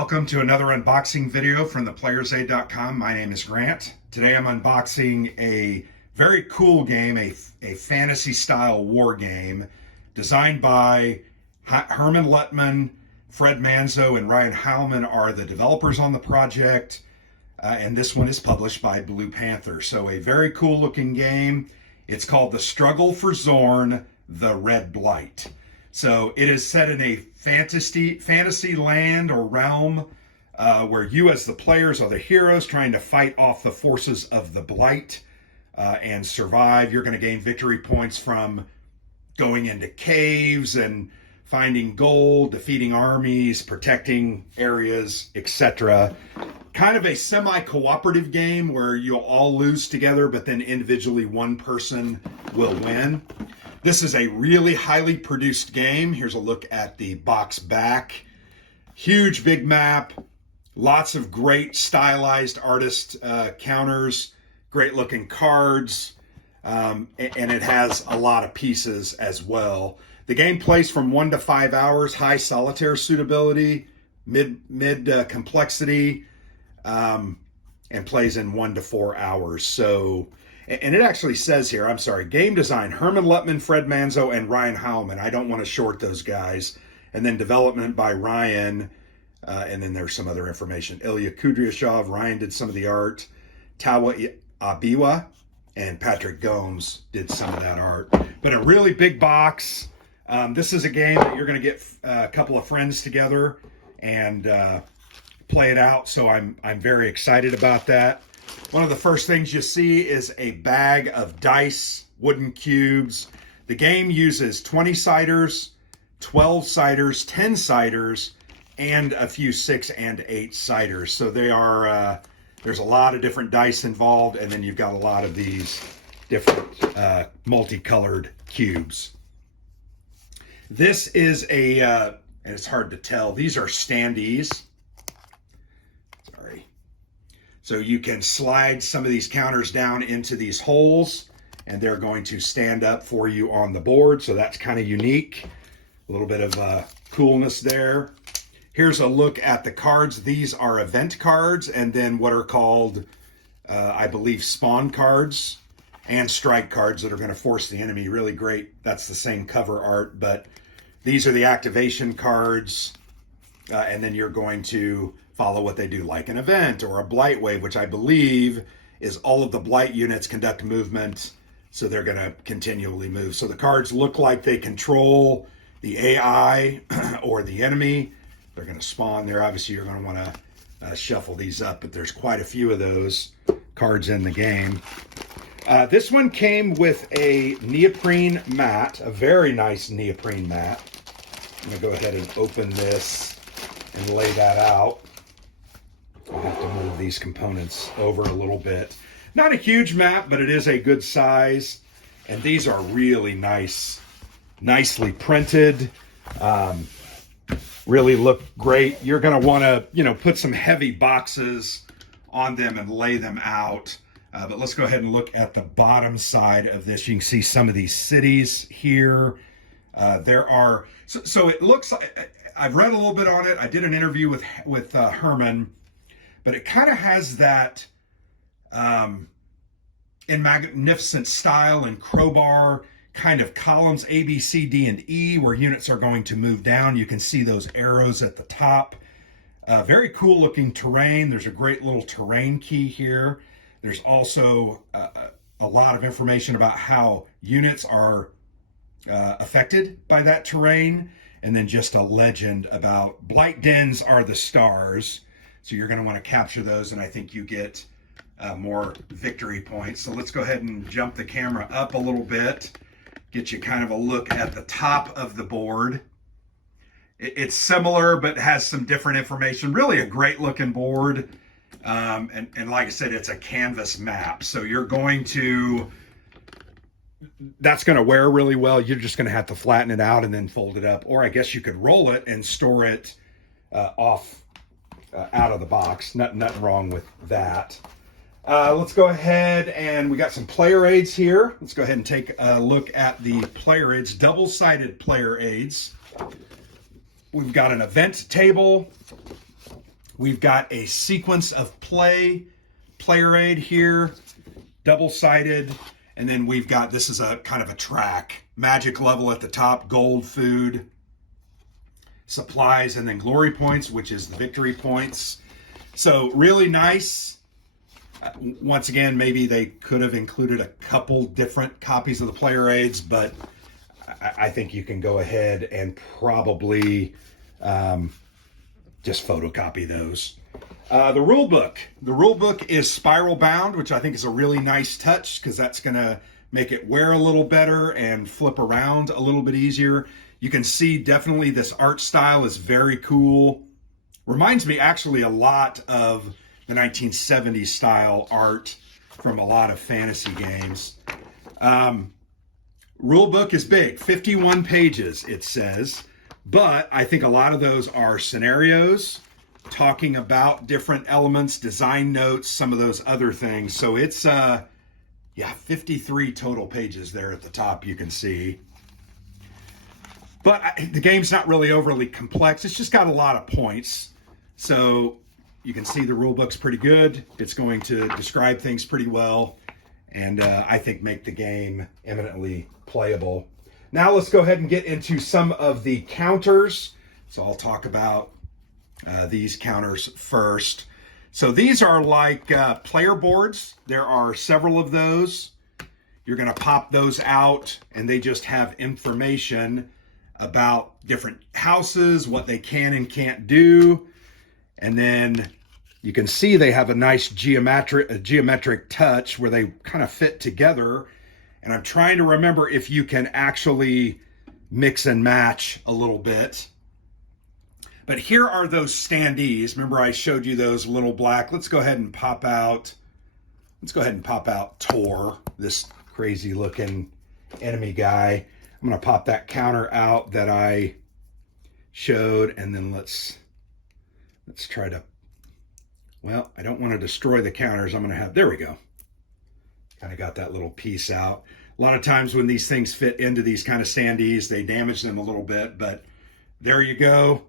Welcome to another unboxing video from theplayersaid.com. My name is Grant. Today I'm unboxing a very cool game, a fantasy style war game designed by Herman Luttman, Fred Manzo, and Ryan Howman are the developers on the project. And this one is published by Blue Panther. So a very cool looking game. It's called The Struggle for Zorn, the Red Blight. So it is set in a fantasy land or realm where you as the players are the heroes trying to fight off the forces of the Blight and survive. You're going to gain victory points from going into caves and finding gold, defeating armies, protecting areas, etc. Kind of a semi-cooperative game where you'll all lose together, but then individually one person will win. This is a really highly produced game. Here's a look at the box back. Huge big map, lots of great stylized artist counters, great looking cards, and it has a lot of pieces as well. The game plays from 1 to 5 hours, high solitaire suitability, mid complexity, and plays in 1 to 4 hours. So, and it actually says here, I'm sorry, game design, Herman Luttman, Fred Manzo, and Ryan Howman. I don't want to short those guys. And then development by Ryan, and then there's some other information. Ilya Kudryashov, Ryan did some of the art. Tawa Abiwa and Patrick Gomes did some of that art. But a really big box. This is a game that you're going to get a couple of friends together and play it out. So I'm very excited about that. One of the first things you see is a bag of dice, wooden cubes. The game uses 20-siders, 12-siders, 10-siders, and a few 6- and 8-siders. So they are, there's a lot of different dice involved, and then you've got a lot of these different multicolored cubes. This is a, and it's hard to tell, these are standees. Sorry. So you can slide some of these counters down into these holes, and they're going to stand up for you on the board. So that's kind of unique. A little bit of coolness there. Here's a look at the cards. These are event cards, and then what are called, I believe, spawn cards and strike cards that are going to force the enemy. Really great. That's the same cover art, but these are the activation cards, and then you're going to follow what they do, like an event or a blight wave, which I believe is all of the blight units conduct movement, so they're going to continually move. So the cards look like they control the AI or the enemy. They're going to spawn there. Obviously, you're going to want to shuffle these up, but there's quite a few of those cards in the game. This one came with a neoprene mat, a very nice neoprene mat. I'm going to go ahead and open this and lay that out. I'll have to move these components over a little bit. Not a huge mat, but it is a good size. And these are really nice, nicely printed. Really look great. You're going to want to, put some heavy boxes on them and lay them out. But let's go ahead and look at the bottom side of this. You can see some of these cities here. There are, so it looks like, I've read a little bit on it. I did an interview with Herman, but it kind of has that in magnificent style and crowbar kind of columns A, B, C, D, and E, where units are going to move down. You can see those arrows at the top. Very cool looking terrain. There's a great little terrain key here. There's also a lot of information about how units are affected by that terrain. And then just a legend about blight dens are the stars. So you're going to want to capture those, and I think you get more victory points. So let's go ahead and jump the camera up a little bit, get you kind of a look at the top of the board. It's similar, but has some different information. Really a great looking board. And like I said, it's a canvas map. So you're going to, that's going to wear really well. You're just going to have to flatten it out and then fold it up. Or I guess you could roll it and store it off out of the box. Nothing wrong with that. Let's go ahead, and we got some player aids here. Let's go ahead and take a look at the player aids, double-sided player aids. We've got an event table, We've got a sequence of play, player aid here, double-sided, and then we've got, this is a kind of a track, magic level at the top, gold, food, supplies, and then glory points, which is the victory points. So really nice. Once again, maybe they could have included a couple different copies of the player aids, but I think you can go ahead and probably just photocopy those. The rule book. The rule book is spiral bound, which I think is a really nice touch because that's going to make it wear a little better and flip around a little bit easier. You can see definitely this art style is very cool. Reminds me actually a lot of the 1970s style art from a lot of fantasy games. Rule book is big, 51 pages it says, but I think a lot of those are scenarios, talking about different elements, design notes, some of those other things. So it's, 53 total pages there at the top, you can see. But the game's not really overly complex. It's just got a lot of points. So you can see the rule book's pretty good. It's going to describe things pretty well, and I think make the game eminently playable. Now let's go ahead and get into some of the counters. So I'll talk about these counters first. So these are like player boards. There are several of those. You're going to pop those out, and they just have information about different houses, what they can and can't do. And then you can see they have a nice geometric touch where they kind of fit together. And I'm trying to remember if you can actually mix and match a little bit. But here are those standees. Remember I showed you those little black. Let's go ahead and pop out. Let's go ahead and pop out Tor, this crazy looking enemy guy. I'm going to pop that counter out that I showed, and then let's try to, well, I don't want to destroy the counters. I'm going to have, there we go. Kind of got that little piece out. A lot of times when these things fit into these kind of standees, they damage them a little bit, but there you go.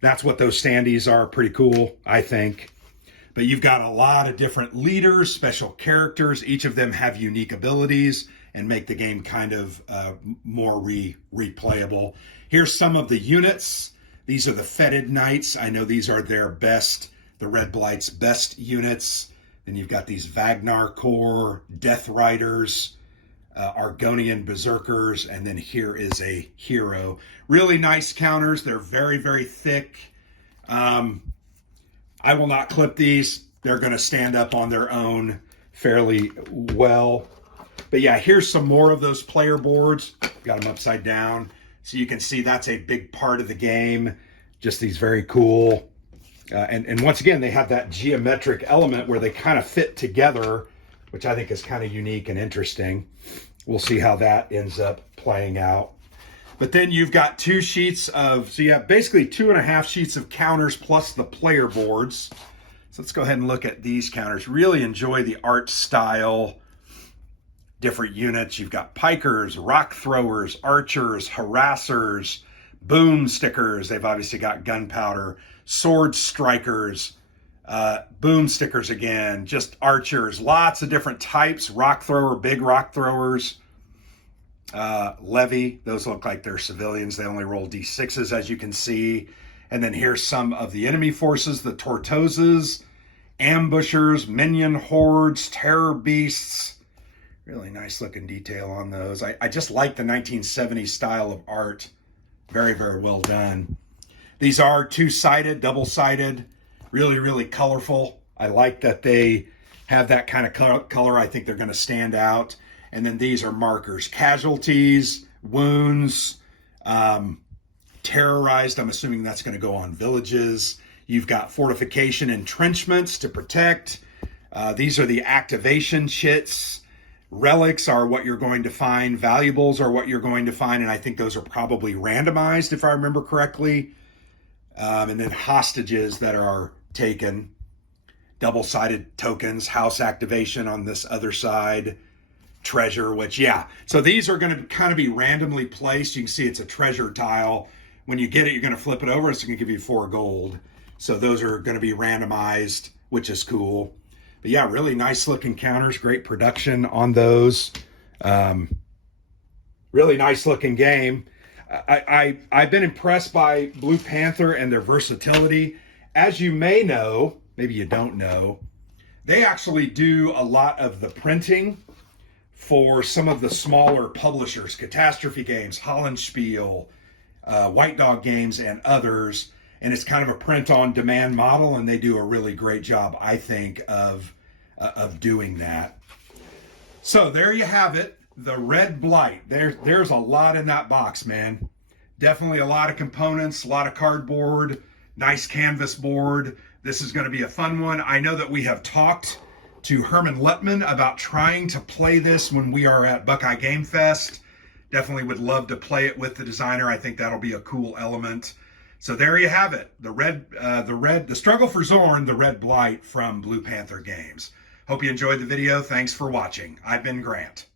That's what those standees are. Pretty cool, I think. But you've got a lot of different leaders, special characters. Each of them have unique abilities and make the game kind of more replayable. Here's some of the units. These are the Fetid Knights. I know these are their best, the Red Blight's best units. Then you've got these Vagnar Corps, Death Riders, Argonian Berserkers, and then here is a hero. Really nice counters. They're very, very thick. I will not clip these. They're going to stand up on their own fairly well. But yeah, here's some more of those player boards. Got them upside down. So you can see that's a big part of the game. Just these very cool. And once again, they have that geometric element where they kind of fit together, which I think is kind of unique and interesting. We'll see how that ends up playing out. But then you've got 2 sheets of, so you have basically 2.5 sheets of counters plus the player boards. So let's go ahead and look at these counters. Really enjoy the art style. Different units. You've got pikers, rock throwers, archers, harassers, boom stickers. They've obviously got gunpowder, sword strikers, boom stickers again, just archers, lots of different types, rock thrower, big rock throwers, levy. Those look like they're civilians. They only roll D6s, as you can see. And then here's some of the enemy forces, the Tortozas, ambushers, minion hordes, terror beasts. Really nice looking detail on those. I just like the 1970s style of art. Very, very well done. These are 2-sided, double-sided, really, really colorful. I like that they have that kind of color. I think they're going to stand out. And then these are markers. Casualties, wounds, terrorized. I'm assuming that's going to go on villages. You've got fortification entrenchments to protect. These are the activation chits. Relics are what you're going to find. Valuables are what you're going to find. And I think those are probably randomized, if I remember correctly. And then hostages that are taken. Double-sided tokens, house activation on this other side. Treasure, which, yeah. So these are going to kind of be randomly placed. You can see it's a treasure tile. When you get it, you're going to flip it over. It's going to give you 4 gold. So those are going to be randomized, which is cool. But yeah, really nice looking counters, great production on those. Really nice looking game. I've been impressed by Blue Panther and their versatility. As you may know, maybe you don't know, they actually do a lot of the printing for some of the smaller publishers, Catastrophe Games, Hollandspiel, White Dog Games, and others. And it's kind of a print-on-demand model, and they do a really great job, I think, of doing that. So there you have it, the Red Blight. There's a lot in that box, man. Definitely a lot of components, a lot of cardboard, nice canvas board. This is going to be a fun one. I know that we have talked to Herman Lettman about trying to play this when we are at Buckeye Game Fest. Definitely would love to play it with the designer. I think that'll be a cool element. So there you have it. The Struggle for Zorn, the Red Blight from Blue Panther Games. Hope you enjoyed the video. Thanks for watching. I've been Grant.